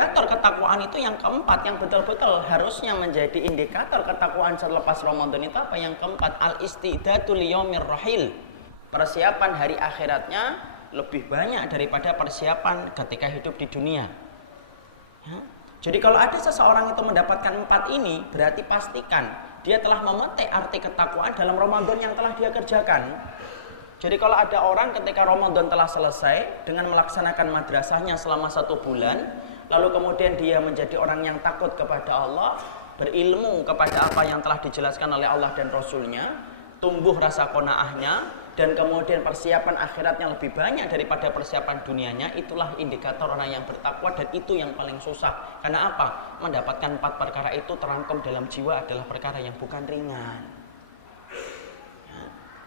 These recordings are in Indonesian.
indikator ketakwaan itu yang keempat, yang betul-betul harusnya menjadi indikator ketakwaan selepas Ramadan itu apa? Yang keempat, al-istidatu liyaumir rahil. Persiapan hari akhiratnya lebih banyak daripada persiapan ketika hidup di dunia. Ya. Jadi kalau ada seseorang itu mendapatkan 4 ini, berarti pastikan dia telah memetik arti ketakwaan dalam Ramadan yang telah dia kerjakan. Jadi kalau ada orang ketika Ramadan telah selesai dengan melaksanakan madrasahnya selama 1 bulan, lalu kemudian dia menjadi orang yang takut kepada Allah, berilmu kepada apa yang telah dijelaskan oleh Allah dan Rasulnya, tumbuh rasa qanaahnya, dan kemudian persiapan akhiratnya lebih banyak daripada persiapan dunianya, itulah indikator orang yang bertakwa, dan itu yang paling susah. Karena apa? Mendapatkan 4 perkara itu terangkum dalam jiwa adalah perkara yang bukan ringan. Ya.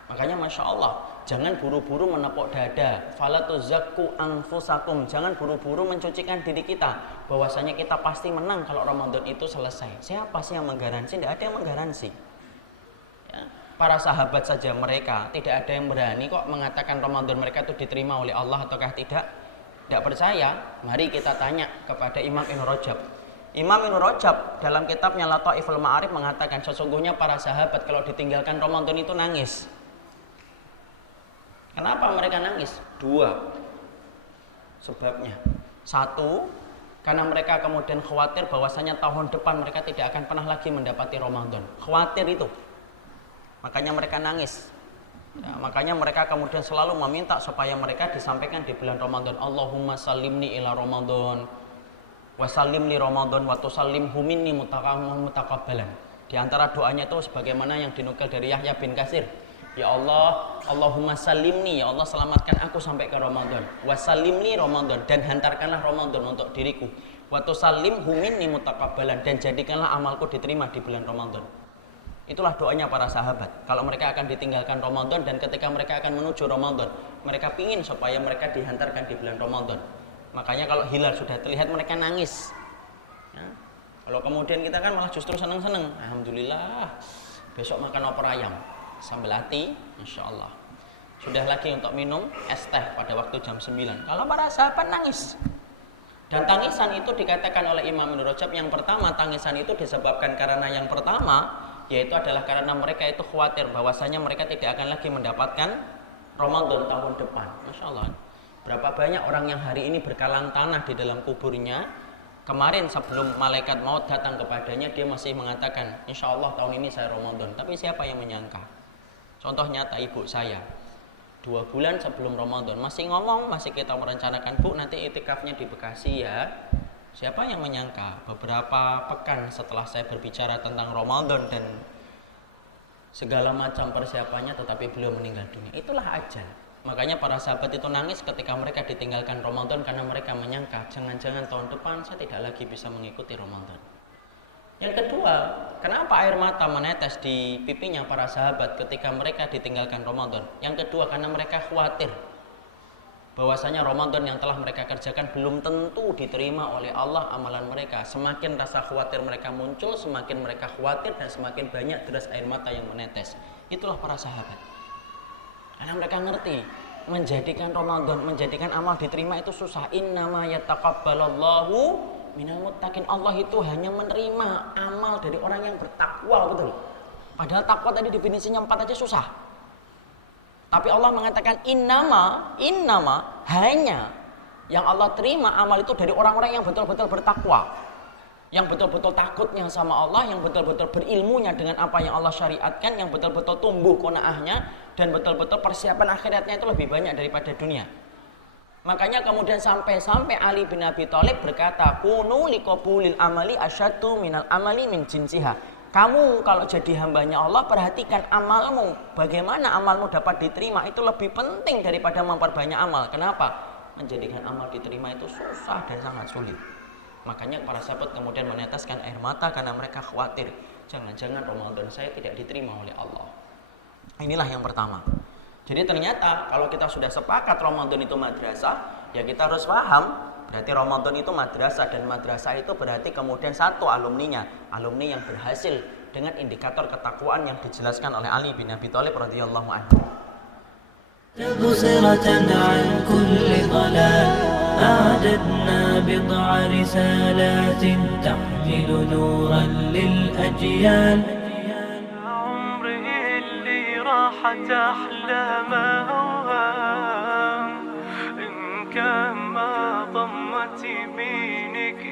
Makanya Masya Allah, jangan buru-buru menepuk dada. Fala tuzakku anfusakum. Jangan buru-buru mencucikan diri kita bahwasanya kita pasti menang kalau Ramadan itu selesai. Siapa sih yang menggaransi? Tidak ada yang menggaransi. Ya. Para sahabat saja mereka tidak ada yang berani kok mengatakan Ramadan mereka itu diterima oleh Allah ataukah tidak. Tidak percaya? Mari kita tanya kepada Imam Ibnu Rajab. Imam Ibnu Rajab dalam kitabnya Lataiful Ma'arif mengatakan sesungguhnya para sahabat kalau ditinggalkan Ramadan itu nangis. Kenapa mereka nangis? 2 sebabnya. 1, karena mereka kemudian khawatir bahwasanya tahun depan mereka tidak akan pernah lagi mendapati Ramadan. Khawatir itu. Makanya mereka nangis. Ya, makanya mereka kemudian selalu meminta supaya mereka disampaikan di bulan Ramadan. Allahumma salimni ila Ramadan wa salim li Ramadan wa tusallimhu minni mutakabbalan. Di antara doanya itu sebagaimana yang dinukil dari Yahya bin Katsir. Ya Allah, Allahumma salimni, ya Allah selamatkan aku sampai ke Ramadan. Wa salimni Ramadan, dan hantarkanlah Ramadan untuk diriku. Wa tusallimhu minni mutakabbalan, dan jadikanlah amalku diterima di bulan Ramadan. Itulah doanya para sahabat. Kalau mereka akan ditinggalkan Ramadan dan ketika mereka akan menuju Ramadan, mereka pingin supaya mereka dihantarkan di bulan Ramadan. Makanya kalau hilal sudah terlihat mereka nangis. Ya. Kalau kemudian kita kan malah justru seneng-seneng. Alhamdulillah, besok makan opor ayam, sambal hati, insya Allah. Sudah lagi untuk minum es teh pada waktu jam 9. Kalau para sahabat nangis. Dan tangisan itu dikatakan oleh Imam Ibnu Rajab, yang pertama tangisan itu disebabkan karena yang pertama, yaitu adalah karena mereka itu khawatir bahwasanya mereka tidak akan lagi mendapatkan Ramadan tahun depan. Masya Allah. Berapa banyak orang yang hari ini berkalang tanah di dalam kuburnya, kemarin sebelum malaikat maut datang kepadanya, dia masih mengatakan, insya Allah tahun ini saya Ramadan. Tapi siapa yang menyangka? Contoh nyata ibu saya, 2 bulan sebelum Ramadan masih ngomong, masih kita merencanakan, Bu nanti itikafnya di Bekasi ya. Siapa yang menyangka beberapa pekan setelah saya berbicara tentang Ramadan dan segala macam persiapannya, tetapi beliau meninggal dunia. Itulah ajal. Makanya para sahabat itu nangis ketika mereka ditinggalkan Ramadan, karena mereka menyangka jangan-jangan tahun depan saya tidak lagi bisa mengikuti Ramadan. Yang kedua, kenapa air mata menetes di pipinya para sahabat ketika mereka ditinggalkan Ramadan? Yang kedua, karena mereka khawatir bahwasanya Ramadan yang telah mereka kerjakan belum tentu diterima oleh Allah amalan mereka. Semakin rasa khawatir mereka muncul, semakin mereka khawatir dan semakin banyak deras air mata yang menetes. Itulah para sahabat. Karena mereka ngerti menjadikan Ramadan, menjadikan amal diterima itu susah. Innama yataqabbalallahu minal muttaqin. Allah itu hanya menerima amal dari orang yang bertakwa, betul. Padahal takwa tadi definisinya 4 aja susah. Tapi Allah mengatakan innama hanya yang Allah terima amal itu dari orang-orang yang betul-betul bertakwa, yang betul-betul takutnya sama Allah, yang betul-betul berilmunya dengan apa yang Allah syariatkan, yang betul-betul tumbuh qanaahnya, dan betul-betul persiapan akhiratnya itu lebih banyak daripada dunia. Makanya kemudian sampai Ali bin Abi Thalib berkata, kunu liqabulil amali asyaddu minal amali min jinsiha. Kamu kalau jadi hambanya Allah, perhatikan amalmu. Bagaimana amalmu dapat diterima itu lebih penting daripada memperbanyak amal. Kenapa? Menjadikan amal diterima itu susah dan sangat sulit. Makanya para sahabat kemudian meneteskan air mata karena mereka khawatir, jangan-jangan Ramadan saya tidak diterima oleh Allah. Inilah yang pertama. Jadi ternyata kalau kita sudah sepakat Ramadan itu madrasah, ya kita harus paham berarti Ramadan itu madrasah, dan madrasah itu berarti kemudian satu alumninya, alumni yang berhasil dengan indikator ketakwaan yang dijelaskan oleh Ali bin Abi Thalib radhiyallahu anhu. أعددنا بضع رسالات تحمل نورا للأجيال. عمري اللي راحت أحلام أوهام، إن كان ما ضمت يمينك